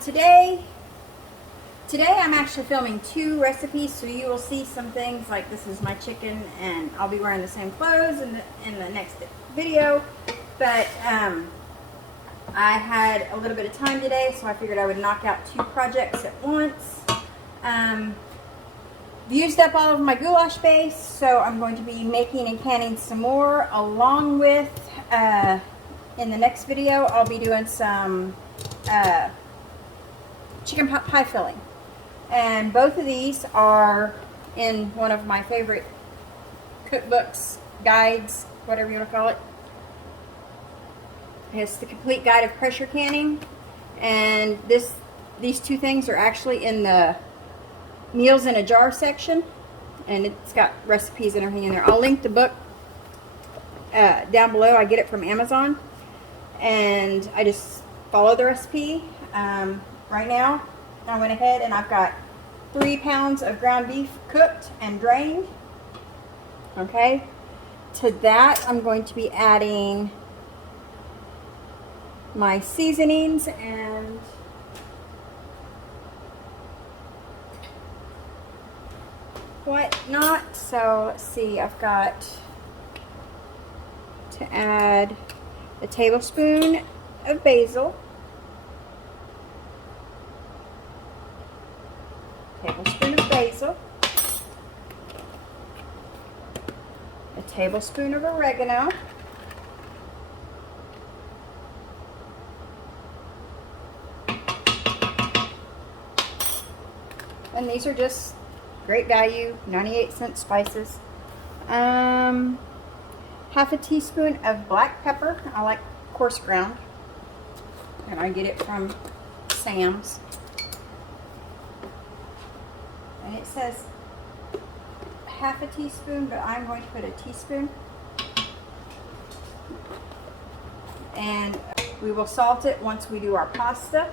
Today I'm actually filming 2 recipes, so you will see some things like this is my chicken, and I'll be wearing the same clothes in the next video. But I had a little bit of time today, so I figured I would knock out 2 projects at once. Used up all of my goulash base, so I'm going to be making and canning some more, along with in the next video I'll be doing some chicken pot pie filling. And both of these are in one of my favorite cookbooks, guides, whatever you want to call it. It's the complete guide of pressure canning. And these 2 things are actually in the meals in a jar section, and it's got recipes and everything in there. I'll link the book down below. I get it from Amazon, and I just follow the recipe. Right now I went ahead and I've got 3 pounds of ground beef cooked and drained. Okay, to that I'm going to be adding my seasonings and whatnot. So let's see, I've got to add a tablespoon of basil, a tablespoon of oregano, and these are just great value, 98-cent spices. Half a teaspoon of black pepper. I like coarse ground, and I get it from Sam's. And it says half a teaspoon, but I'm going to put a teaspoon. And we will salt it once we do our pasta,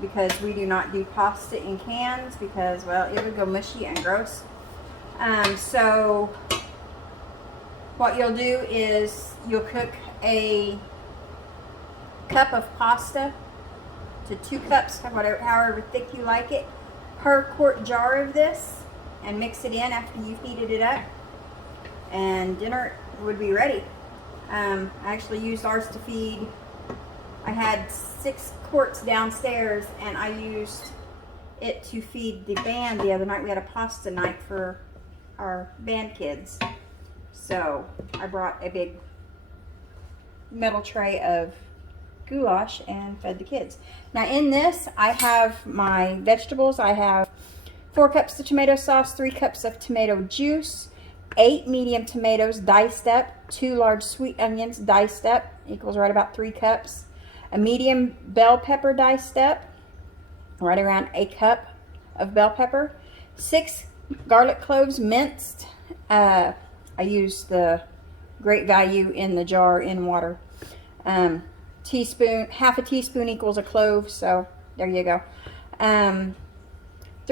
because we do not do pasta in cans because, well, it would go mushy and gross. So what you'll do is you'll cook a cup of pasta to 2 cups, however thick you like it, per quart jar of this, and mix it in after you've heated it up, and dinner would be ready. I actually used ours to feed, I had 6 quarts downstairs, and I used it to feed the band the other night. We had a pasta night for our band kids, so I brought a big metal tray of goulash and fed the kids. Now in this I have my vegetables. I have 4 cups of tomato sauce, 3 cups of tomato juice, 8 medium tomatoes diced up, 2 large sweet onions diced up, equals right about 3 cups, a medium bell pepper diced up, right around a cup of bell pepper, 6 garlic cloves minced. I use the great value in the jar in water. Half a teaspoon equals a clove, so there you go. 3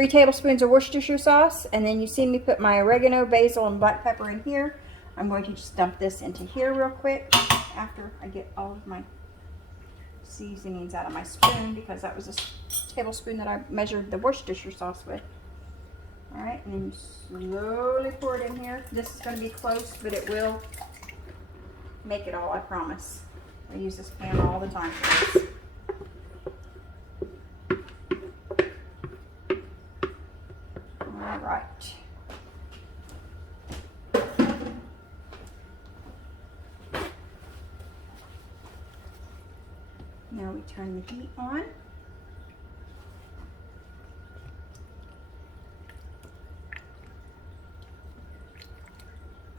tablespoons of Worcestershire sauce, and then you see me put my oregano, basil, and black pepper in here. I'm going to just dump this into here real quick after I get all of my seasonings out of my spoon, because that was a tablespoon that I measured the Worcestershire sauce with. Alright, and then slowly pour it in here. This is going to be close, but it will make it all, I promise. I use this pan all the time for this. All right. Now we turn the heat on.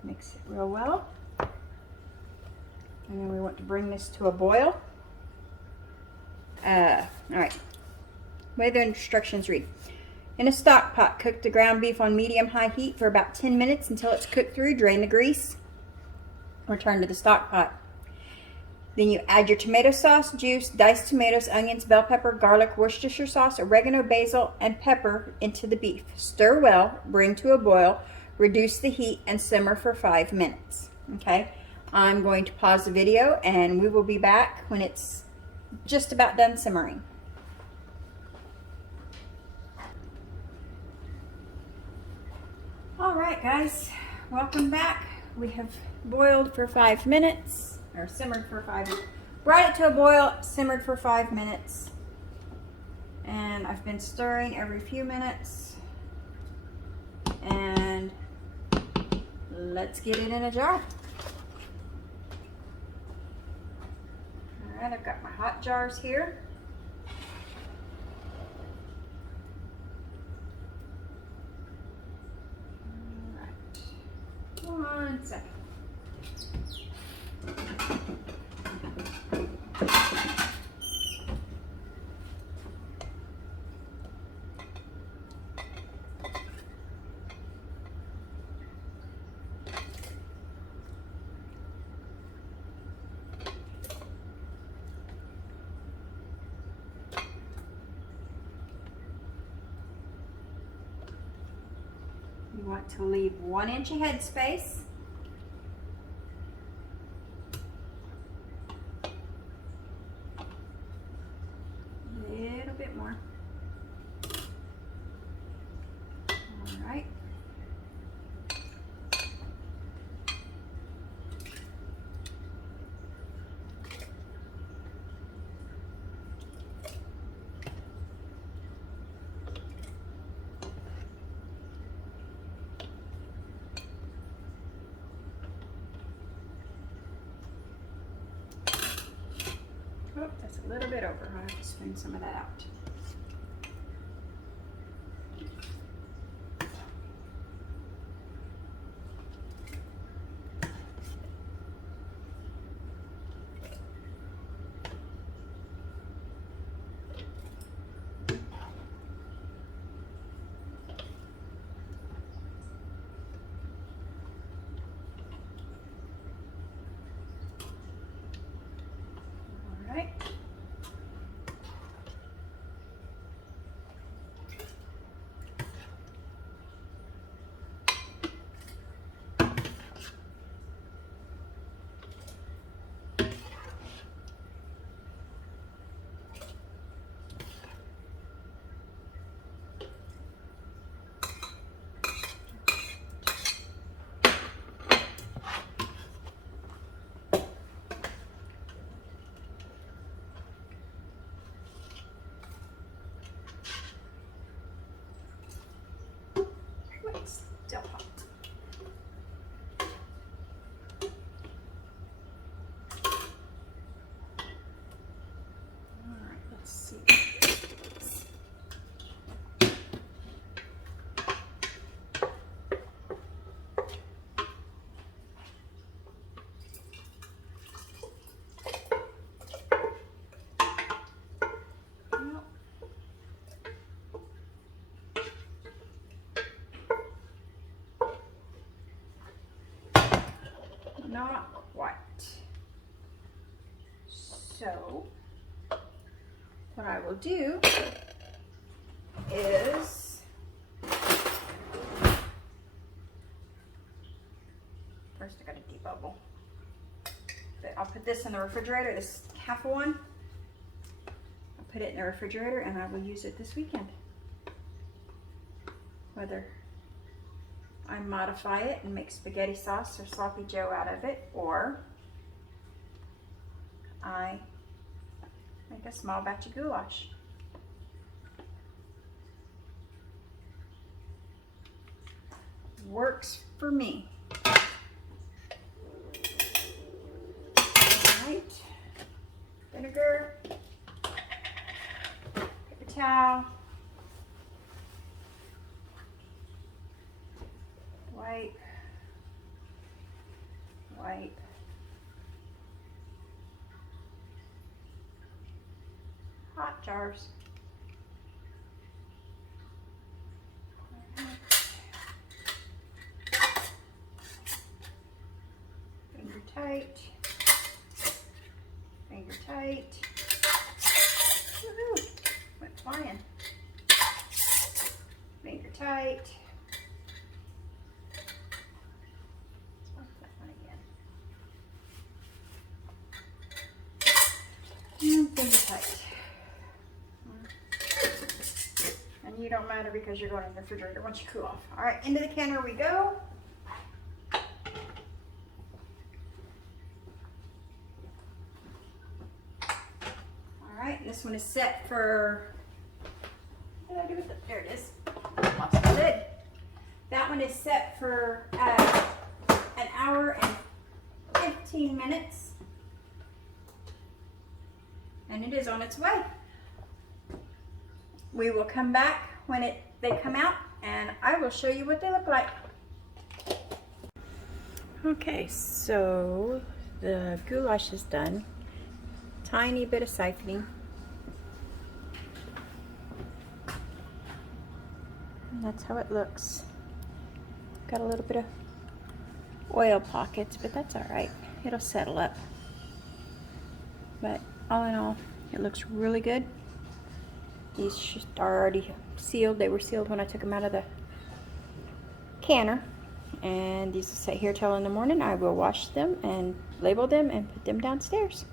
Mix it real well. And then we want to bring this to a boil. All right. The way the instructions read. In a stock pot, cook the ground beef on medium-high heat for about 10 minutes until it's cooked through. Drain the grease. Return to the stock pot. Then you add your tomato sauce, juice, diced tomatoes, onions, bell pepper, garlic, Worcestershire sauce, oregano, basil, and pepper into the beef. Stir well, bring to a boil, reduce the heat, and simmer for 5 minutes. Okay? I'm going to pause the video and we will be back when it's just about done simmering. right, guys, welcome back. We have boiled for 5 minutes, or simmered for 5 minutes. Brought it to a boil, simmered for 5 minutes. And I've been stirring every few minutes. And let's get it in a jar. All right, I've got my hot jars here. All right, 1 second. You want to leave 1 inch of head space. A little bit more. All right. Oh, that's a little bit over. I'll have to strain some of that out. All right. It's still hot. All right, let's see. Not quite. So, what I will do is first I got to debubble. I'll put this in the refrigerator, this half of one. I'll put it in the refrigerator and I will use it this weekend. Whether I modify it and make spaghetti sauce or sloppy joe out of it, or I make a small batch of goulash. Works for me. Alright, vinegar, paper towel, wipe, hot jars. Finger tight, finger tight. Woohoo! Went flying. Finger tight. And finger tight. matter because you're going in the refrigerator once you cool off. All right, into the canner we go. All right, this one is set for, what did I do with it? There it is. Lost the lid. That one is set for an hour and 15 minutes. And it is on its way. We will come back when they come out and I will show you what they look like. Okay, so the goulash is done. Tiny bit of siphoning. And that's how it looks. Got a little bit of oil pockets, but that's all right. It'll settle up. But all in all, it looks really good. These are already sealed. They were sealed when I took them out of the canner. And these will sit here till in the morning. I will wash them and label them and put them downstairs.